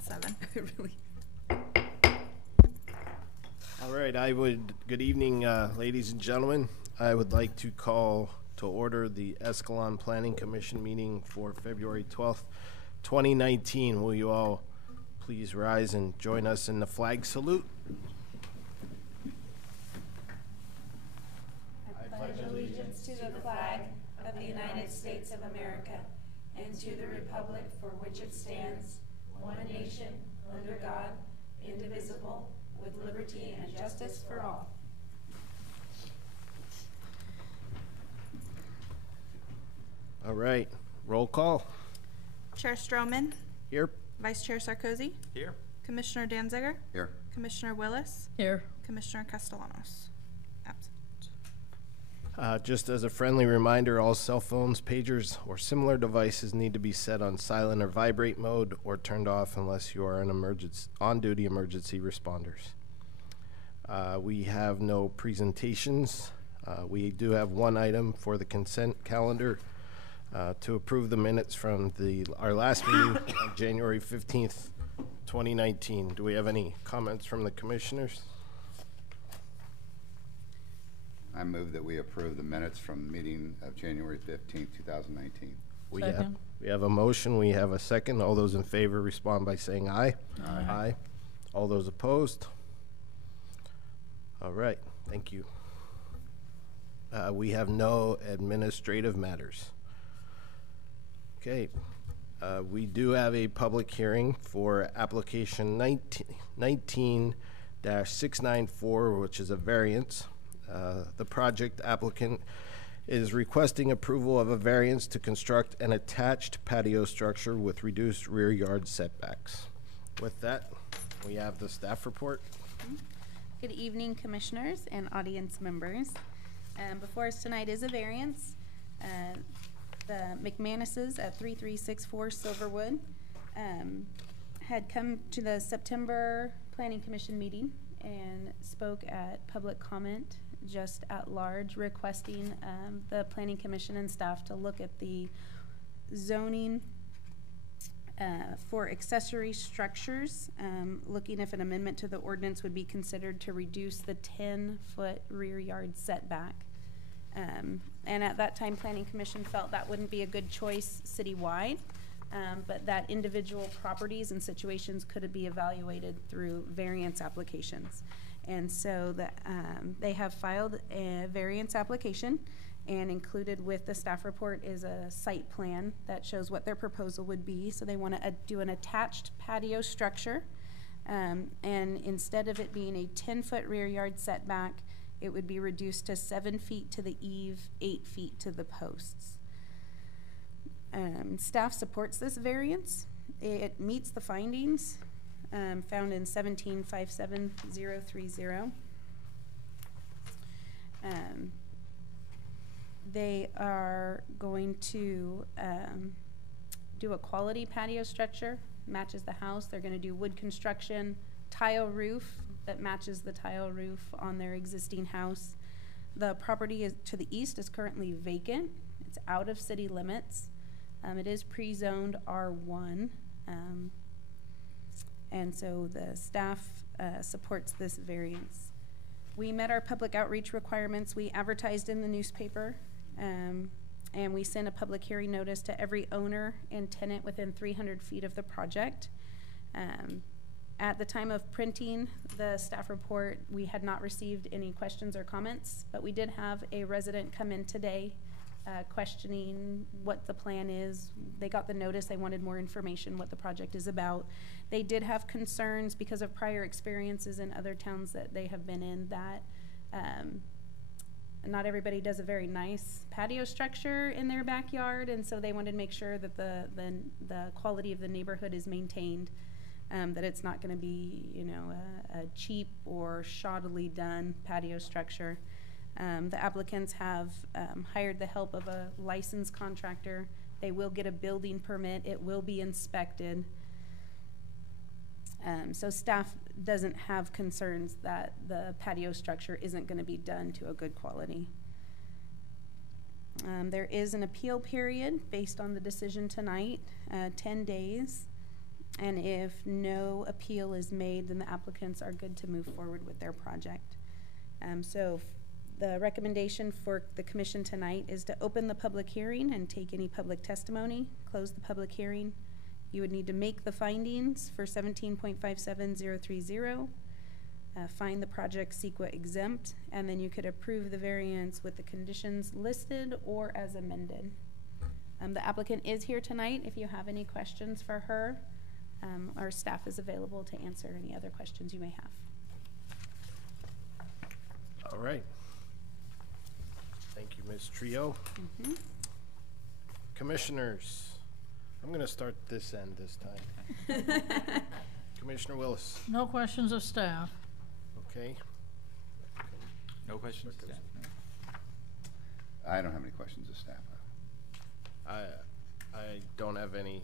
at 7. Really? All right, good evening, ladies and gentlemen. I would like to call to order the Escalon Planning Commission meeting for February 12th, 2019. Will you all please rise and join us in the flag salute? I pledge allegiance to the flag of the United States of America and to the republic for which it stands, one nation, under God, indivisible, with liberty and justice for all. All right, roll call. Chair Stroman, Here. Vice Chair Sarkozy, Here. Commissioner Danziger, Here. Commissioner Willis, Here. Commissioner Castellanos. Absent. Just as a friendly reminder, all cell phones, pagers, or similar devices need to be set on silent or vibrate mode or turned off unless you are an on-duty emergency responders. We have no presentations. We do have one item for the consent calendar to approve the minutes from our last meeting on January 15th, 2019. Do we have any comments from the commissioners? I move that we approve the minutes from the meeting of January 15th, 2019. We have a motion. We have a second. All those in favor respond by saying aye. Aye. Aye. All those opposed? All right. Thank you. We have no administrative matters. Okay. We do have a public hearing for application 19-694, which is a variance. The project applicant is requesting approval of a variance to construct an attached patio structure with reduced rear yard setbacks. With that, we have the staff report. Good evening, commissioners and audience members. Before us tonight is a variance. The McManuses at 3364 Silverwood had come to the September Planning Commission meeting and spoke at public comment just at large, requesting the Planning Commission and staff to look at the zoning for accessory structures, looking if an amendment to the ordinance would be considered to reduce the 10-foot rear yard setback. And at that time, Planning Commission felt that wouldn't be a good choice citywide, but that individual properties and situations could be evaluated through variance applications. And so they have filed a variance application, and included with the staff report is a site plan that shows what their proposal would be. So they want to do an attached patio structure, and instead of it being a 10-foot rear yard setback, it would be reduced to 7 feet to the eave, 8 feet to the posts. Staff supports this variance. It meets the findings found in 1757030. They are going to do a quality patio structure, matches the house. They're going to do wood construction, tile roof that matches the tile roof on their existing house. The property is to the east is currently vacant. It's out of city limits. It is pre-zoned R1. And so the staff supports this variance. We met our public outreach requirements. We advertised in the newspaper, and we sent a public hearing notice to every owner and tenant within 300 feet of the project. At the time of printing the staff report, we had not received any questions or comments, but we did have a resident come in today questioning what the plan is. They got the notice, they wanted more information, what the project is about. They did have concerns because of prior experiences in other towns that they have been in that not everybody does a very nice patio structure in their backyard, and so they wanted to make sure that the quality of the neighborhood is maintained, that it's not going to be, you know, a cheap or shoddily done patio structure. The applicants have hired the help of a licensed contractor. They will get a building permit. It will be inspected. So staff doesn't have concerns that the patio structure isn't going to be done to a good quality. There is an appeal period based on the decision tonight, 10 days. And if no appeal is made, then the applicants are good to move forward with their project. So the recommendation for the commission tonight is to open the public hearing and take any public testimony, close the public hearing. You would need to make the findings for 17.57030, find the project CEQA exempt, and then you could approve the variance with the conditions listed or as amended. The applicant is here tonight. If you have any questions for her, our staff is available to answer any other questions you may have. All right. Thank you, Ms. Trio. Commissioners, I'm going to start this end this time. Commissioner Willis. No questions of staff. Okay. No questions? I don't have any questions of staff. I don't have any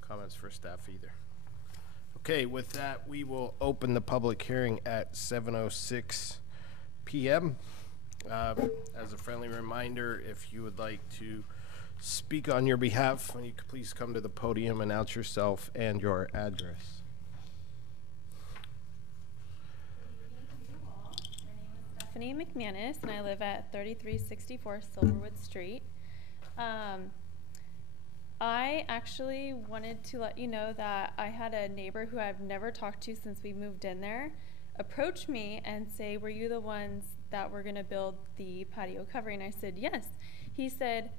comments for staff either. Okay, with that, we will open the public hearing at 7:06 p.m. As a friendly reminder, if you would like to speak on your behalf, you could please come to the podium, announce yourself and your address. Stephanie McManus, and I live at 3364 Silverwood Street. I actually wanted to let you know that I had a neighbor who I've never talked to since we moved in there approach me and say, were you the ones that were going to build the patio covering? I said, yes. He said,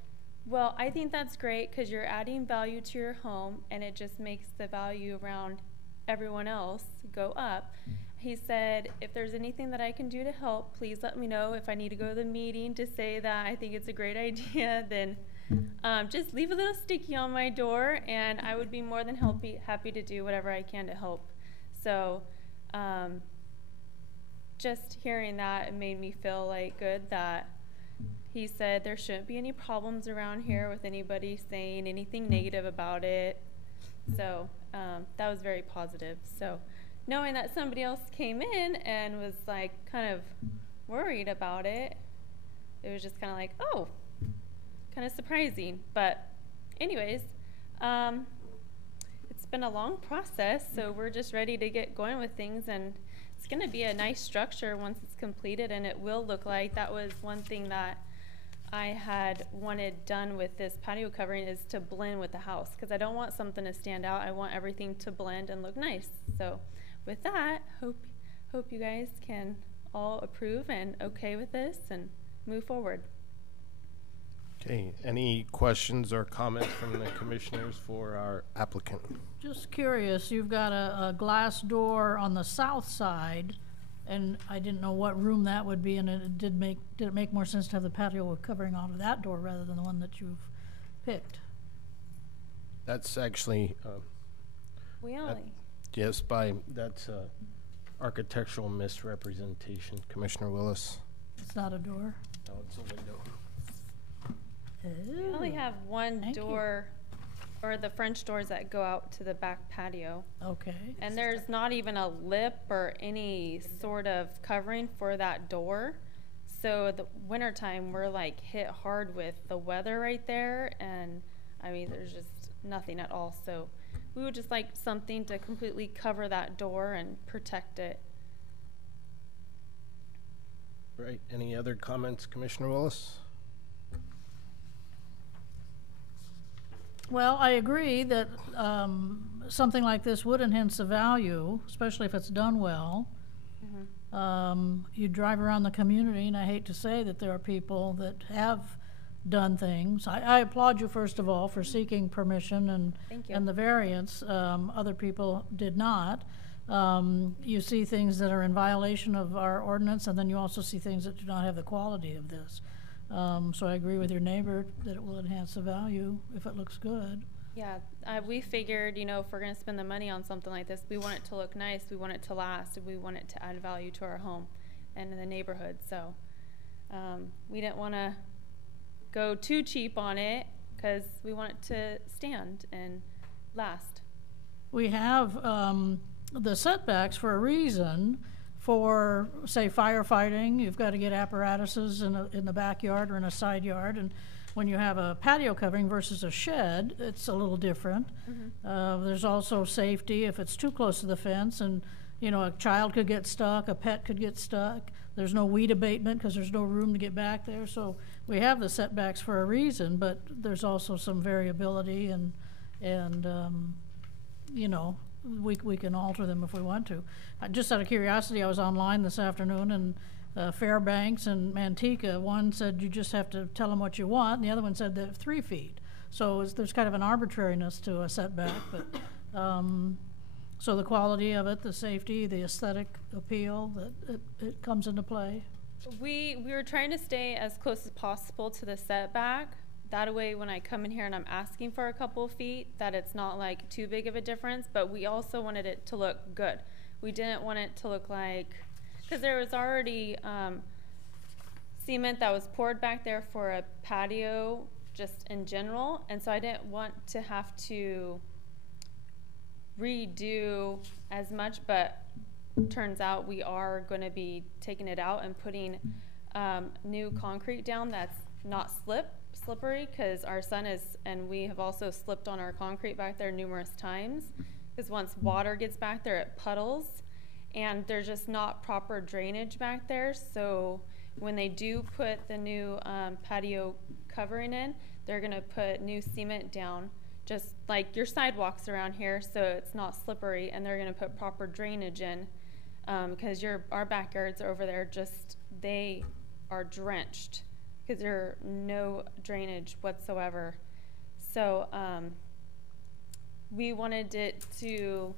well, I think that's great because you're adding value to your home and it just makes the value around everyone else go up. He said, if there's anything that I can do to help, please let me know. If I need to go to the meeting to say that I think it's a great idea, then just leave a little sticky on my door and I would be more than happy to do whatever I can to help. So just hearing that, it made me feel like good that he said there shouldn't be any problems around here with anybody saying anything negative about it. So that was very positive. So knowing that somebody else came in and was like kind of worried about it, it was just kind of like, oh, kind of surprising. But anyways, it's been a long process, so we're just ready to get going with things, and it's going to be a nice structure once it's completed, and it will look like, that was one thing that I had wanted done with this patio covering, is to blend with the house, because I don't want something to stand out. I want everything to blend and look nice. So with that, hope you guys can all approve and okay with this and move forward. Okay, any questions or comments from the commissioners for our applicant? Just curious, you've got a glass door on the south side, and I didn't know what room that would be, and did it make more sense to have the patio covering onto that door rather than the one that you've picked? That's actually, that's architectural misrepresentation, Commissioner Willis. It's not a door? No, it's a window. We only have one door, or the French doors that go out to the back patio. Okay. And there's not even a lip or any sort of covering for that door. So the wintertime, we're like hit hard with the weather right there. And I mean, there's just nothing at all. So we would just like something to completely cover that door and protect it. Right, any other comments, Commissioner Willis? Well, I agree that something like this would enhance the value, especially if it's done well. You drive around the community, and I hate to say that there are people that have done things. I applaud you, first of all, for seeking permission and the variance. Other people did not. You see things that are in violation of our ordinance, and then you also see things that do not have the quality of this. So I agree with your neighbor that it will enhance the value if it looks good. Yeah, we figured, you know, if we're going to spend the money on something like this, we want it to look nice, we want it to last, we want it to add value to our home and in the neighborhood. So we didn't want to go too cheap on it because we want it to stand and last. We have the setbacks for a reason. For, say, firefighting, you've got to get apparatuses in the backyard or in a side yard, and when you have a patio covering versus a shed, it's a little different. There's also safety if it's too close to the fence, and, you know, a child could get stuck, a pet could get stuck. There's no weed abatement because there's no room to get back there. So we have the setbacks for a reason, but there's also some variability, and you know, we can alter them if we want to. Just out of curiosity, I was online this afternoon, and Fairbanks and Manteca, one said you just have to tell them what you want, and the other one said that 3 feet. So there's kind of an arbitrariness to a setback, but so the quality of it, the safety, the aesthetic appeal, that it comes into play. We were trying to stay as close as possible to the setback. That way, when I come in here and I'm asking for a couple of feet, that it's not like too big of a difference, but we also wanted it to look good. We didn't want it to look like, because there was already cement that was poured back there for a patio just in general, and so I didn't want to have to redo as much, but turns out we are going to be taking it out and putting new concrete down that's not slippery, because our son is, and we have also slipped on our concrete back there numerous times, because once water gets back there, it puddles, and there's just not proper drainage back there. So when they do put the new patio covering in, they're going to put new cement down, just like your sidewalks around here, so it's not slippery, and they're going to put proper drainage in, because our backyards over there, just they are drenched because there are no drainage whatsoever. So we wanted it to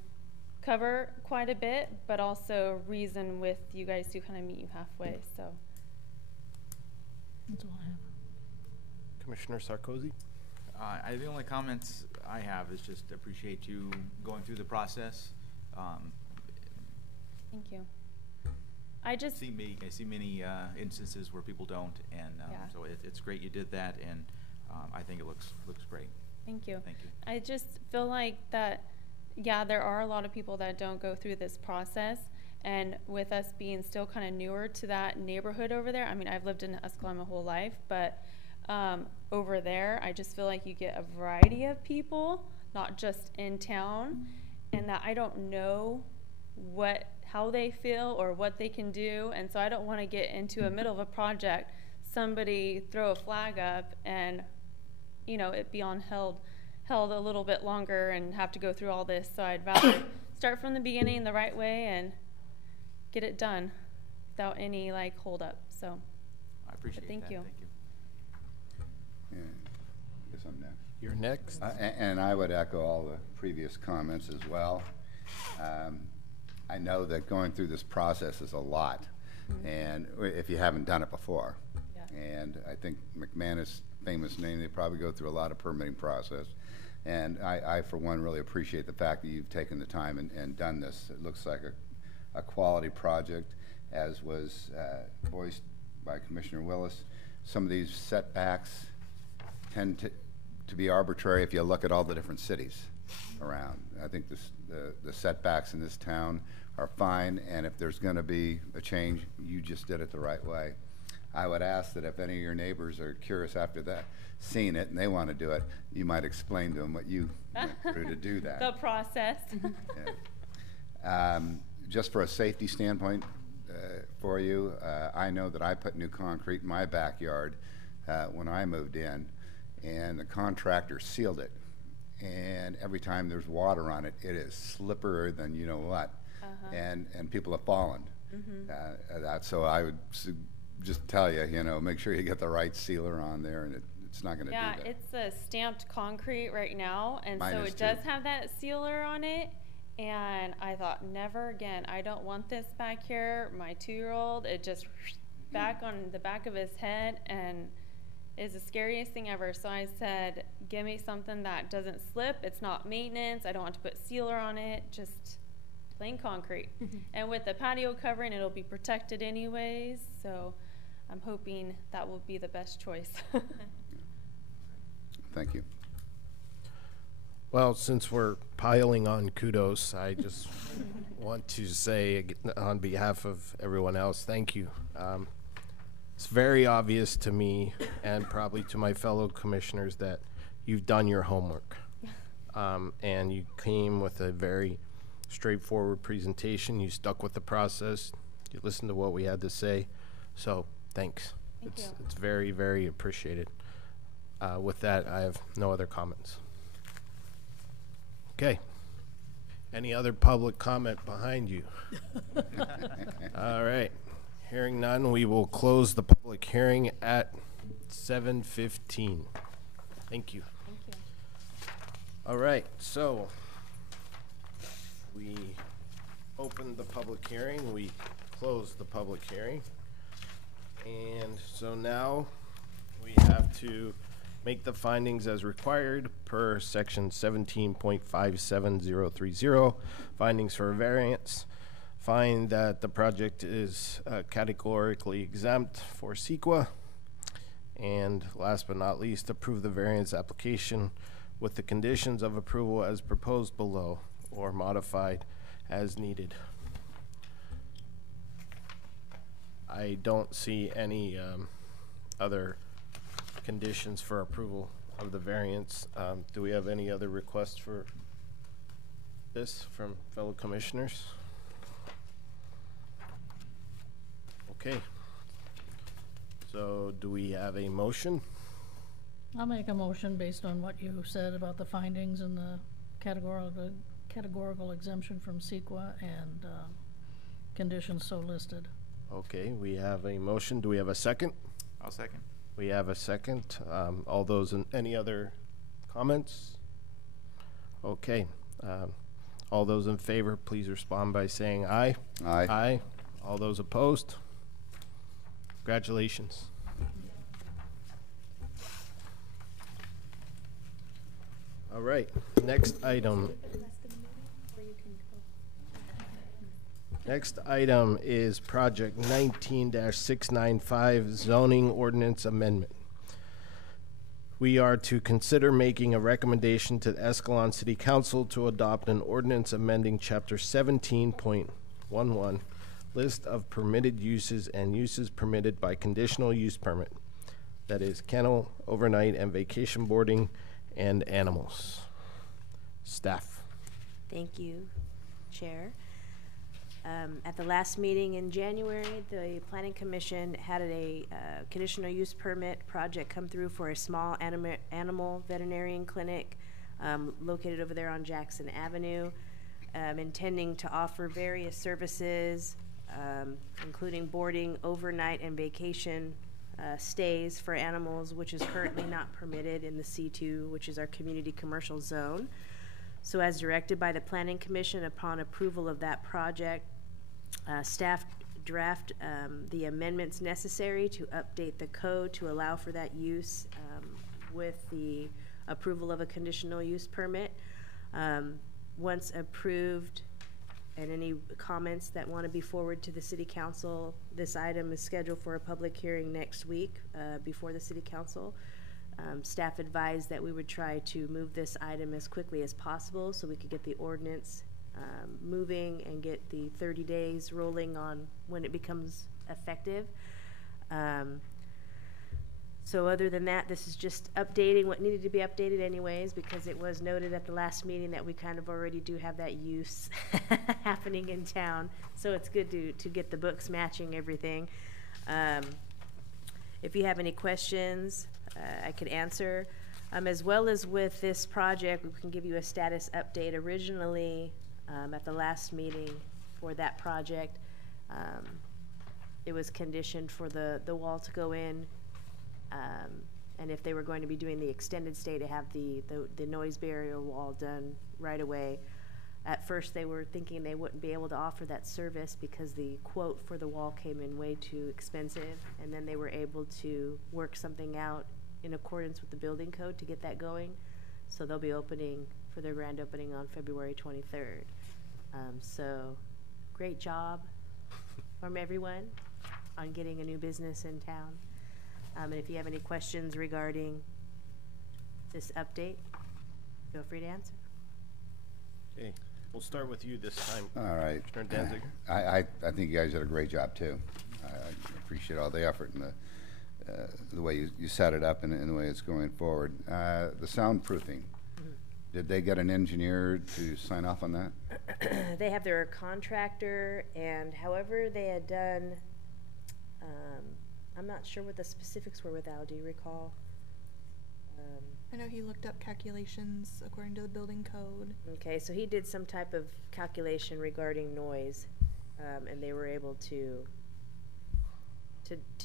cover quite a bit, but also reason with you guys to kind of meet you halfway. So That's all I have. Commissioner Sarkozy? The only comments I have is just appreciate you going through the process. thank you. I see many instances where people don't, and Yeah. so it's great you did that, and I think it looks great. Thank you. Thank you. I just feel like that, yeah, there are a lot of people that don't go through this process, and with us being still kind of newer to that neighborhood over there, I mean, I've lived in Escalon my whole life, but over there, I just feel like you get a variety of people, not just in town, and that I don't know how they feel or what they can do, and so I don't want to get into the middle of a project, somebody throw a flag up, and you know, it be held a little bit longer and have to go through all this. So I'd rather start from the beginning the right way and get it done without any like hold up. So I appreciate thank that. you. Thank you. Yeah, guess I'm next. You're next. And I would echo all the previous comments as well. I know that going through this process is a lot, and if you haven't done it before. Yeah. And I think McManus, famous name, they probably go through a lot of permitting process. And I for one, really appreciate the fact that you've taken the time and done this. It looks like a quality project, as was voiced by Commissioner Willis. Some of these setbacks tend to be arbitrary if you look at all the different cities around. I think the setbacks in this town are fine, and if there's going to be a change, you just did it the right way. I would ask that if any of your neighbors are curious after that, seeing it, and they want to do it, you might explain to them what you went through to do that. The process. Yeah. Just for a safety standpoint for you, I know that I put new concrete in my backyard when I moved in, and the contractor sealed it. And every time there's water on it, it is slipperier than you know what, and people have fallen. So I would just tell you, make sure you get the right sealer on there, and it's not going to do that. Yeah, it's a stamped concrete right now, and Mine so is it does too. have that sealer on it. And I thought, never again. I don't want this back here. My 2-year-old, it just back on the back of his head, and is the scariest thing ever. So I said, give me something that doesn't slip. It's not maintenance. I don't want to put sealer on it. Just plain concrete. And with the patio covering, it'll be protected anyways. So I'm hoping that will be the best choice. Thank you. Well, since we're piling on kudos, I just want to say on behalf of everyone else, thank you. it's very obvious to me and probably to my fellow commissioners that you've done your homework. And you came with a very straightforward presentation. You stuck with the process. You listened to what we had to say. So thanks. Thank you. It's very, very appreciated. With that, I have no other comments. Okay. Any other public comment behind you? All right. Hearing none, we will close the public hearing at 7:15. Thank you. Thank you. All right, so we opened the public hearing, we closed the public hearing. And so now we have to make the findings as required per section 17.57030, findings for variance. Find that the project is categorically exempt for CEQA. And last but not least, approve the variance application with the conditions of approval as proposed below or modified as needed. I don't see any other conditions for approval of the variance. Do we have any other requests for this from fellow commissioners? Okay. So do we have a motion? I'll make a motion based on what you said about the findings and the categorical exemption from CEQA and conditions so listed. Okay, we have a motion. Do we have a second? I'll second. We have a second. All those any other comments? Okay. All those in favor, please respond by saying aye. Aye. Aye. All those opposed? Congratulations. All right, next item. Next item is project 19-695 zoning ordinance amendment. We are to consider making a recommendation to the Escalon City Council to adopt an ordinance amending chapter 17.11, list of permitted uses and uses permitted by conditional use permit. That is kennel, overnight, and vacation boarding, and animals. Staff. Thank you, Chair. At the last meeting in January, the Planning Commission had a conditional use permit project come through for a small animal veterinarian clinic located over there on Jackson Avenue, intending to offer various services, including boarding, overnight, and vacation stays for animals, which is currently not permitted in the C2, which is our community commercial zone. So as directed by the Planning Commission, upon approval of that project, staff draft the amendments necessary to update the code to allow for that use with the approval of a conditional use permit. Once approved, and any comments that want to be forwarded to the City Council, this item is scheduled for a public hearing next week before the City Council. Staff advised that we would try to move this item as quickly as possible so we could get the ordinance moving and get the 30 days rolling on when it becomes effective. So other than that, this is just updating what needed to be updated anyways, because it was noted at the last meeting that we kind of already do have that use happening in town. So it's good to get the books matching everything. If you have any questions, I could answer. As well as with this project, we can give you a status update. Originally, at the last meeting for that project, it was conditioned for the wall to go in, and if they were going to be doing the extended stay, to have the noise barrier wall done right away. At first, they were thinking they wouldn't be able to offer that service because the quote for the wall came in way too expensive, and then they were able to work something out in accordance with the building code to get that going. So they'll be opening for their grand opening on February 23rd. So great job from everyone on getting a new business in town. And if you have any questions regarding this update, feel free to answer. Okay, we'll start with you this time. All right. Commissioner Danziger. I think you guys did a great job, too. I appreciate all the effort and the way you set it up and the way it's going forward. The soundproofing, did they get an engineer to sign off on that? They have their contractor, and however they had done, I'm not sure what the specifics were with Al, do you recall? I know he looked up calculations according to the building code. Okay, so he did some type of calculation regarding noise, and they were able to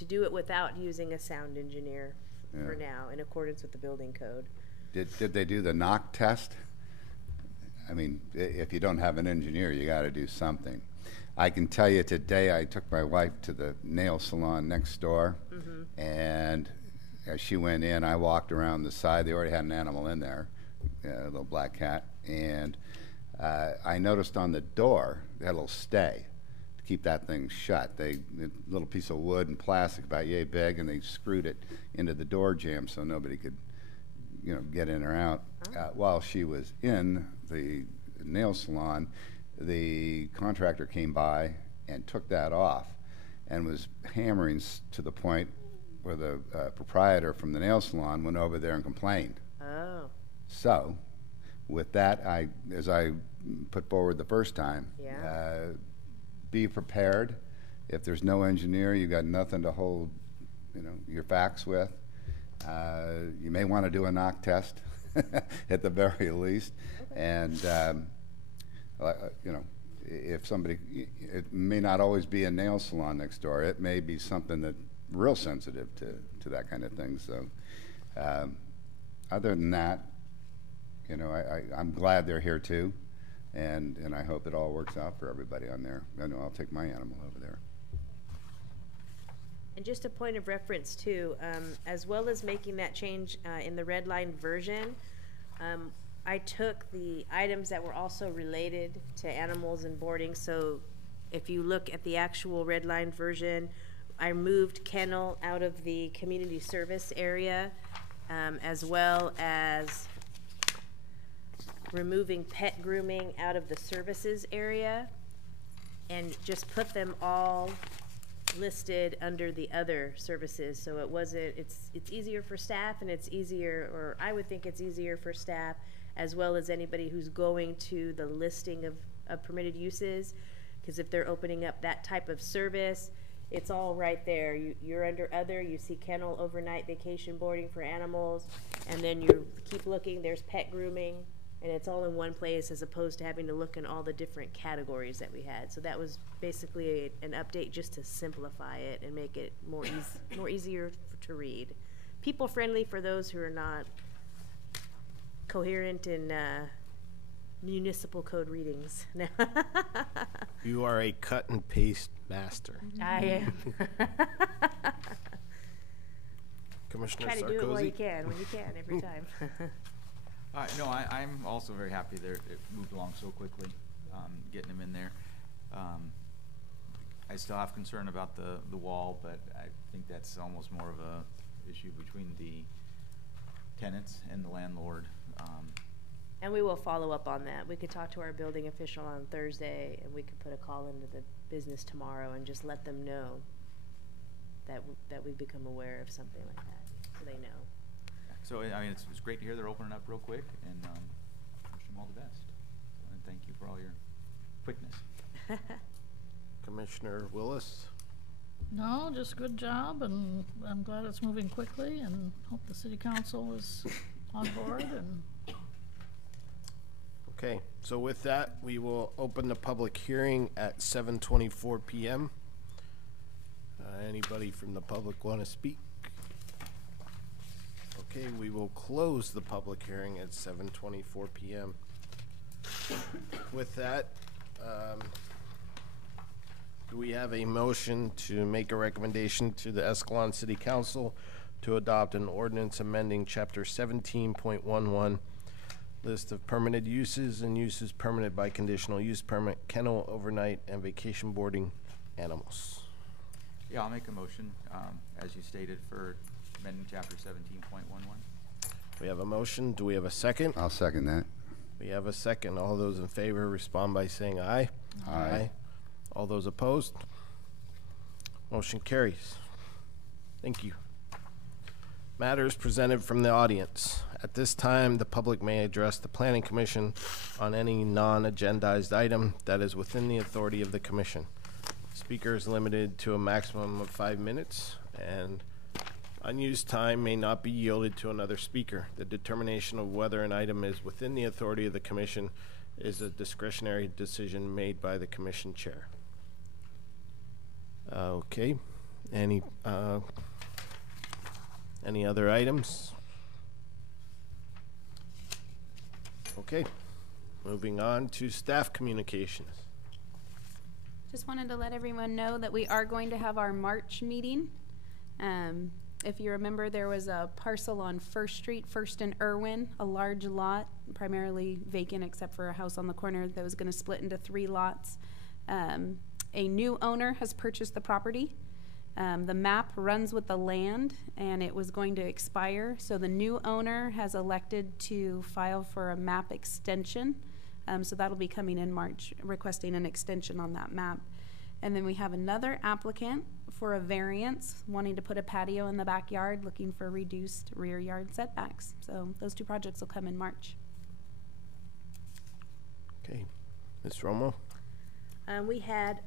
do it without using a sound engineer for Yeah. now, in accordance with the building code. Did they do the knock test? I mean, if you don't have an engineer, you got to do something. I can tell you today, I took my wife to the nail salon next door, and as she went in, I walked around the side. They already had an animal in there, a little black cat, and I noticed on the door they had a little stay to keep that thing shut. A little piece of wood and plastic about yay big, and they screwed it into the door jamb so nobody could, get in or out. While she was in the nail salon, the contractor came by and took that off and was hammering to the point where the proprietor from the nail salon went over there and complained. Oh, So, with that, as I put forward the first time, Yeah. Be prepared. If there's no engineer, you got nothing to hold, your facts with. You may want to do a knock test at the very least, and if somebody, it may not always be a nail salon next door. It may be something that real sensitive to that kind of thing. So, other than that, I'm glad they're here too, and I hope it all works out for everybody on there. I know I'll take my animal over there. and just a point of reference too, as well as making that change in the red line version, I took the items that were also related to animals and boarding. So if you look at the actual red line version, I moved kennel out of the community service area, as well as removing pet grooming out of the services area, and just put them all listed under the other services. So it's easier for staff, and it's easier, or I would think it's easier for staff, as well as anybody who's going to the listing of permitted uses, because if they're opening up that type of service, it's all right there. You're under other, you see kennel, overnight vacation boarding for animals, and then you keep looking, there's pet grooming, and it's all in one place, as opposed to having to look in all the different categories that we had. So that was basically an update just to simplify it and make it more easier to read. People friendly for those who are not coherent in municipal code readings. You are a cut and paste master. I am. Commissioner Try to do it while you Sarkozy. can, when you can, every time. No, I'm also very happy that it moved along so quickly, getting them in there. I still have concern about the wall, but I think that's almost more of a issue between the tenants and the landlord. And we will follow up on that. We could talk to our building official on Thursday, and we could put a call into the business tomorrow and just let them know that we've become aware of something like that, so they know. So, I mean, it's great to hear they're opening up real quick, and wish them all the best. And thank you for all your quickness. Commissioner Willis. No, just good job, and I'm glad it's moving quickly, and hope the city council is on board, and Okay, so with that, we will open the public hearing at 7:24 p.m. Anybody from the public want to speak? Okay, we will close the public hearing at 7:24 p.m. With that, do we have a motion to make a recommendation to the Escalon City Council to adopt an ordinance amending Chapter 17.11, list of permitted uses and uses permitted by conditional use permit, kennel, overnight, and vacation boarding animals? Yeah, I'll make a motion, as you stated, for amending chapter 17.11. We have a motion. Do we have a second? I'll second that. We have a second. All those in favor respond by saying aye. Aye. All those opposed? Motion carries. Thank you. Matters presented from the audience. At this time, the public may address the Planning Commission on any non-agendized item that is within the authority of the commission. Speaker is limited to a maximum of 5 minutes, and unused time may not be yielded to another speaker. The determination of whether an item is within the authority of the commission is a discretionary decision made by the commission chair. Okay. Any other items? Okay. Moving on to staff communications. Just wanted to let everyone know that we are going to have our March meeting. If you remember, there was a parcel on First Street, First and Irwin, a large lot, primarily vacant except for a house on the corner that was going to split into 3 lots. A new owner has purchased the property. The map runs with the land, and it was going to expire. So the new owner has elected to file for a map extension. So that'll be coming in March, requesting an extension on that map. And then we have another applicant for a variance, wanting to put a patio in the backyard, looking for reduced rear yard setbacks. So those 2 projects will come in March. Okay. Ms. Romo? We had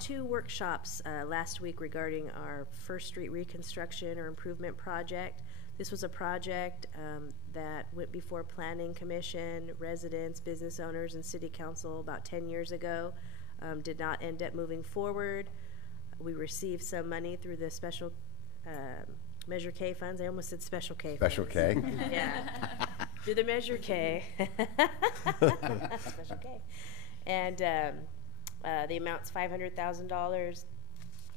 2 workshops last week regarding our First Street reconstruction or improvement project. This was a project that went before Planning Commission, residents, business owners, and City Council about 10 years ago. Did not end up moving forward. We received some money through the special Measure K funds. I almost said Special K. Special K? Yeah. Through the Measure K. Special K. And the amount's $500,000.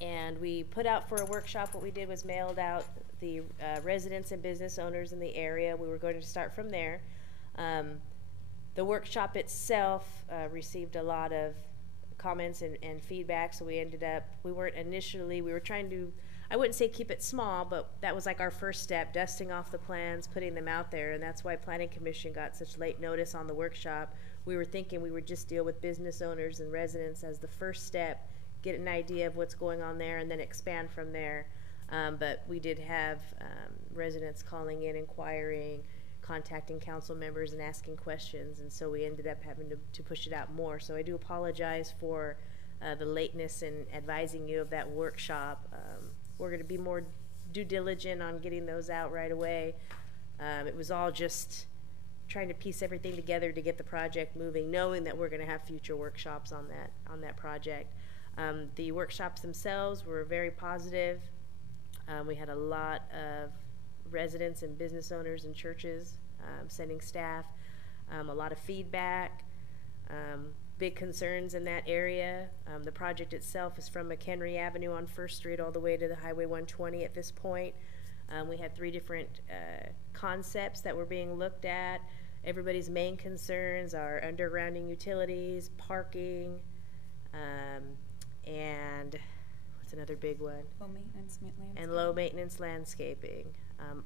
And we put out for a workshop. What we did was mailed out the residents and business owners in the area. We were going to start from there. The workshop itself received a lot of comments and feedback, so we ended up, we were trying to, I wouldn't say keep it small, but that was like our first step, dusting off the plans, putting them out there, and that's why Planning Commission got such late notice on the workshop. We were thinking we would just deal with business owners and residents as the first step, get an idea of what's going on there, and then expand from there. But we did have residents calling in, inquiring, contacting council members and asking questions, and so we ended up having to push it out more. So I do apologize for the lateness in advising you of that workshop. We're going to be more due diligent on getting those out right away. It was all just trying to piece everything together to get the project moving, knowing that we're going to have future workshops on that project. The workshops themselves were very positive. We had a lot of residents and business owners and churches sending staff, a lot of feedback, big concerns in that area. The project itself is from McHenry Avenue on First Street all the way to the Highway 120 at this point. We had 3 different concepts that were being looked at. Everybody's main concerns are undergrounding utilities, parking, and what's another big one? Low maintenance landscaping. And low maintenance landscaping.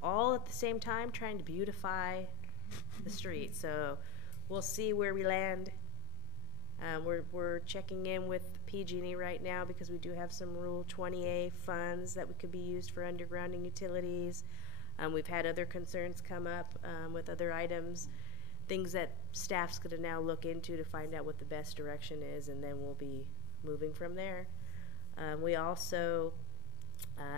All at the same time trying to beautify the street. So we'll see where we land. We're checking in with PG&E right now because we do have some Rule 20A funds that could be used for undergrounding utilities. We've had other concerns come up with other items, things that staff's going to now look into to find out what the best direction is, and then we'll be moving from there. We also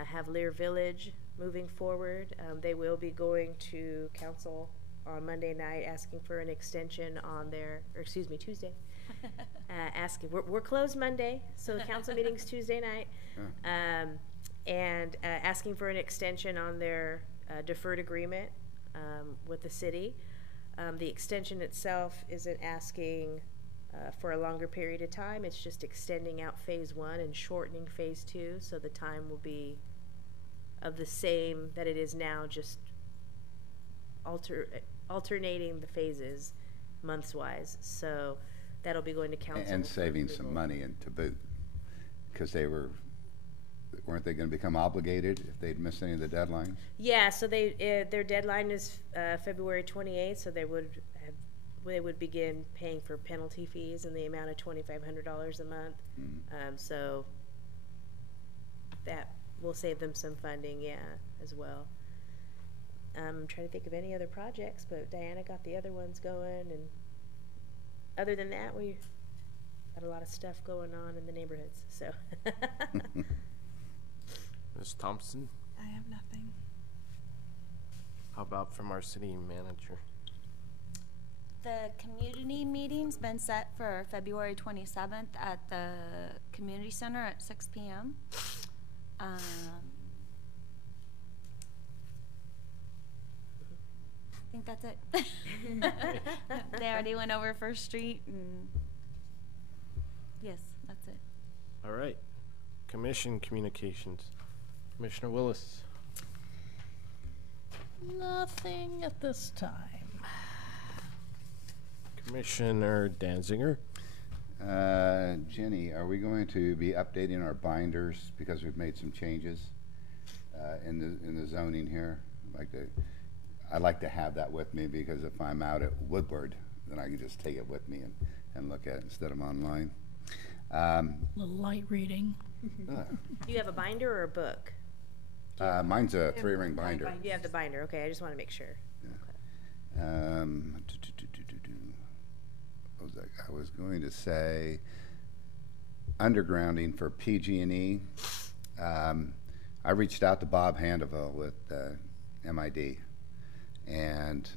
have Lear Village moving forward. They will be going to council on Monday night asking for an extension on their, or excuse me, Tuesday. Asking, we're closed Monday, so the council meeting's Tuesday night. And asking for an extension on their deferred agreement with the city. The extension itself isn't asking for a longer period of time. It's just extending out phase 1 and shortening phase 2, so the time will be of the same that it is now, just alternating the phases months-wise. So that'll be going to council. And saving some money to boot, because weren't they going to become obligated if they'd missed any of the deadlines? Yeah, so their deadline is February 28th, so they would begin paying for penalty fees in the amount of $2,500 a month. So that will save them some funding, yeah, as well. I'm trying to think of any other projects, but Diana got the other ones going, and other than that, we got a lot of stuff going on in the neighborhoods, so. Ms. Thompson, I have nothing. how about from our city manager? The community meeting's been set for February 27th at the community center at 6 p.m. I think that's it. They already went over First Street, and yes, that's it. All right. Commission communications. Commissioner Willis. Nothing at this time. Commissioner Danziger. Jenny, are we going to be updating our binders because we've made some changes in the zoning here? I'd like to have that with me, because if I'm out at Woodward, then I can just take it with me and look at it instead of online. A little light reading. Do you have a binder or a book? Mine's a 3-ring binder. You have the binder, okay, I just want to make sure. I was going to say undergrounding for PG&E. I reached out to Bob Handeville with MID, and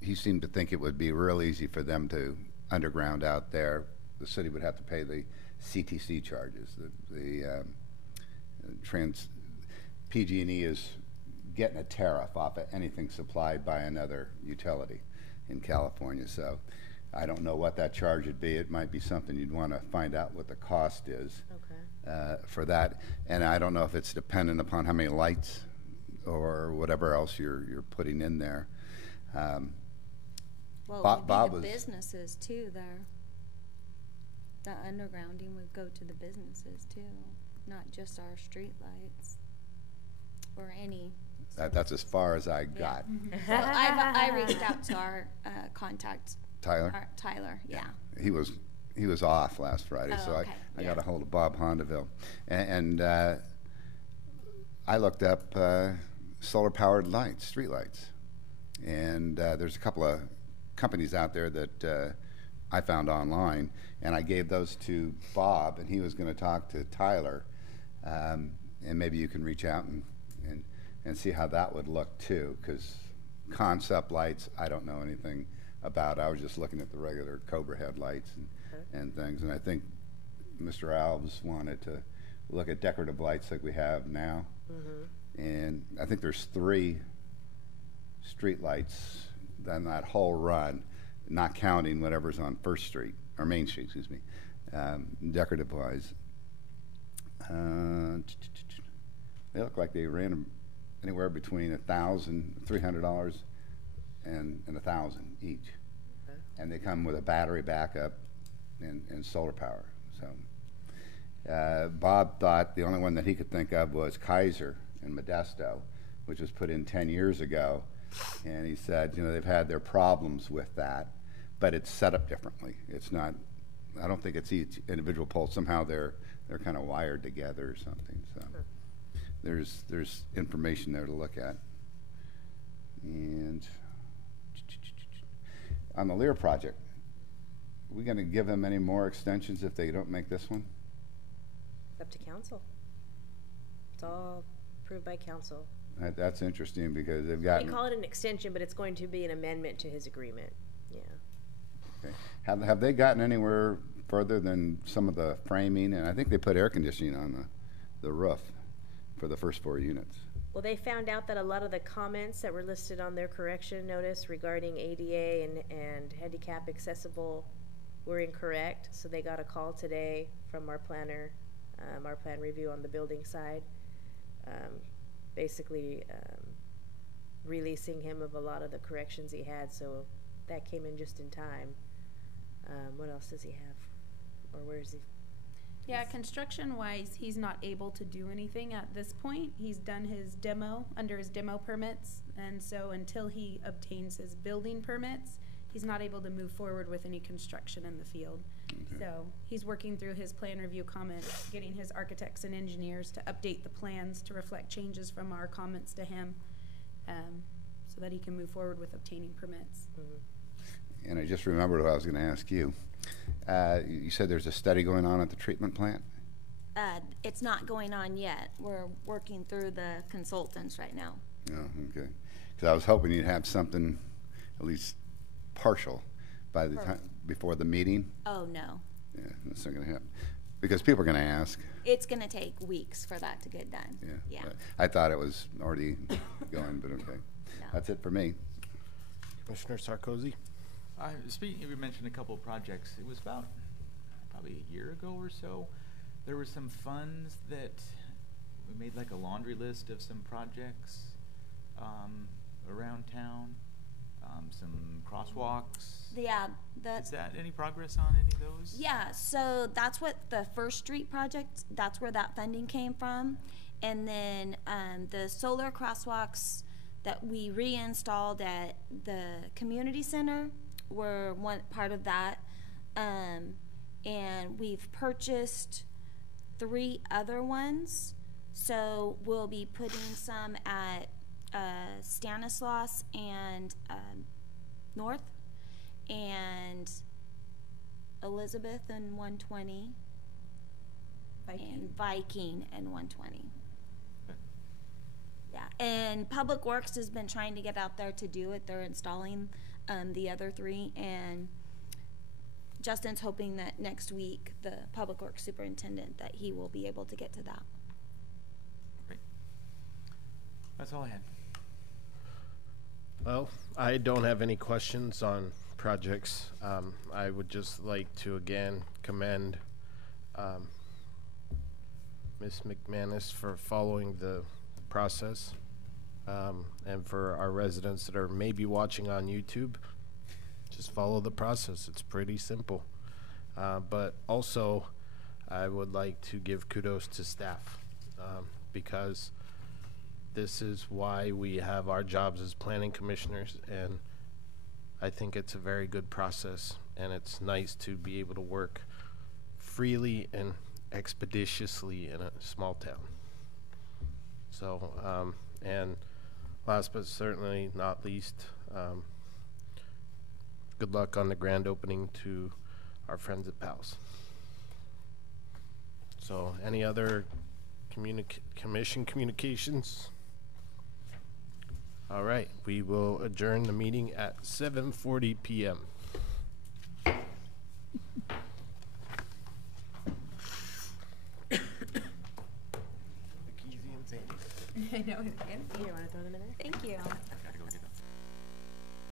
he seemed to think it would be real easy for them to underground out there. The city would have to pay the CTC charges. PG&E is getting a tariff off of anything supplied by another utility in California. So I don't know what that charge would be. It might be something you'd want to find out what the cost is for that. And I don't know if it's dependent upon how many lights or whatever else you're putting in there. Well, Bob it would be was the businesses too there. The undergrounding would go to the businesses too, not just our street lights or any. That's as far as I got. Well, I reached out to our contact. Tyler? Tyler, yeah. He was off last Friday, Oh, so okay. I got a hold of Bob Hondeville. And I looked up solar-powered lights, street lights. And there's a couple of companies out there that I found online, and I gave those to Bob, and he was going to talk to Tyler. And maybe you can reach out and see how that would look too, because concept lights, I don't know anything about. I was just looking at the regular Cobra headlights and things, and I think Mr. Alves wanted to look at decorative lights like we have now. And I think there's 3 street lights on that whole run, not counting whatever's on First Street, or Main Street, excuse me, decorative wise. They look like they ran anywhere between $1,300 and $1,000 each. And they come with a battery backup and solar power. So Bob thought the only one that he could think of was Kaiser in Modesto, which was put in 10 years ago. And he said, they've had their problems with that, but it's set up differently. It's not, I don't think it's each individual pole. Somehow they're kind of wired together or something. So there's information there to look at. And on the Lear project, are we going to give them any more extensions if they don't make this one? It's up to council. It's all approved by council. That's interesting, because they've got. We call it an extension, but it's going to be an amendment to his agreement. Yeah. Okay. Have they gotten anywhere further than some of the framing? And I think they put air conditioning on the roof for the first 4 units. Well, they found out that a lot of the comments that were listed on their correction notice regarding ADA and handicap accessible were incorrect. So they got a call today from our planner, our plan review on the building side, basically releasing him of a lot of the corrections he had. So that came in just in time. What else does he have? Or where is he? Yeah, construction-wise, he's not able to do anything at this point. He's done his demo, under his demo permits, and so until he obtains his building permits, he's not able to move forward with any construction in the field. So he's working through his plan review comments, getting his architects and engineers to update the plans to reflect changes from our comments to him, so that he can move forward with obtaining permits. And I just remembered what I was going to ask you. You said there's a study going on at the treatment plant? It's not going on yet. We're working through the consultants right now. Oh, okay. Because I was hoping you'd have something at least partial by the time, before the meeting. Oh, no. Yeah, that's not going to happen. Because people are going to ask. It's going to take weeks for that to get done. Yeah. Yeah. I thought it was already going, but okay. No. That's it for me. Commissioner Sarkozy? Speaking, you mentioned a couple of projects. It was about probably a year ago or so. There were some funds that we made like a laundry list of some projects around town, some crosswalks. Yeah. Is that any progress on any of those? Yeah, so that's what the First Street project, that's where that funding came from. And then the solar crosswalks that we reinstalled at the community center were one part of that. And we've purchased 3 other ones. So we'll be putting some at Stanislaus and North, and Elizabeth and 120, and Viking and 120. Okay. Yeah, and Public Works has been trying to get out there to do it. They're installing the other 3, and Justin's hoping that next week, the Public Works superintendent, that he will be able to get to that. Great. That's all I had. Well, I don't have any questions on projects. I would just like to again commend Ms. McManus for following the process, and for our residents that are maybe watching on YouTube, just follow the process. It's pretty simple. But also, I would like to give kudos to staff, because this is why we have our jobs as planning commissioners, and I think it's a very good process, and it's nice to be able to work freely and expeditiously in a small town. So, and last but certainly not least, good luck on the grand opening to our friends at PALS. So, any other commission communications? All right, we will adjourn the meeting at 7:40 p.m. I know. You want to throw them in there? Thank you.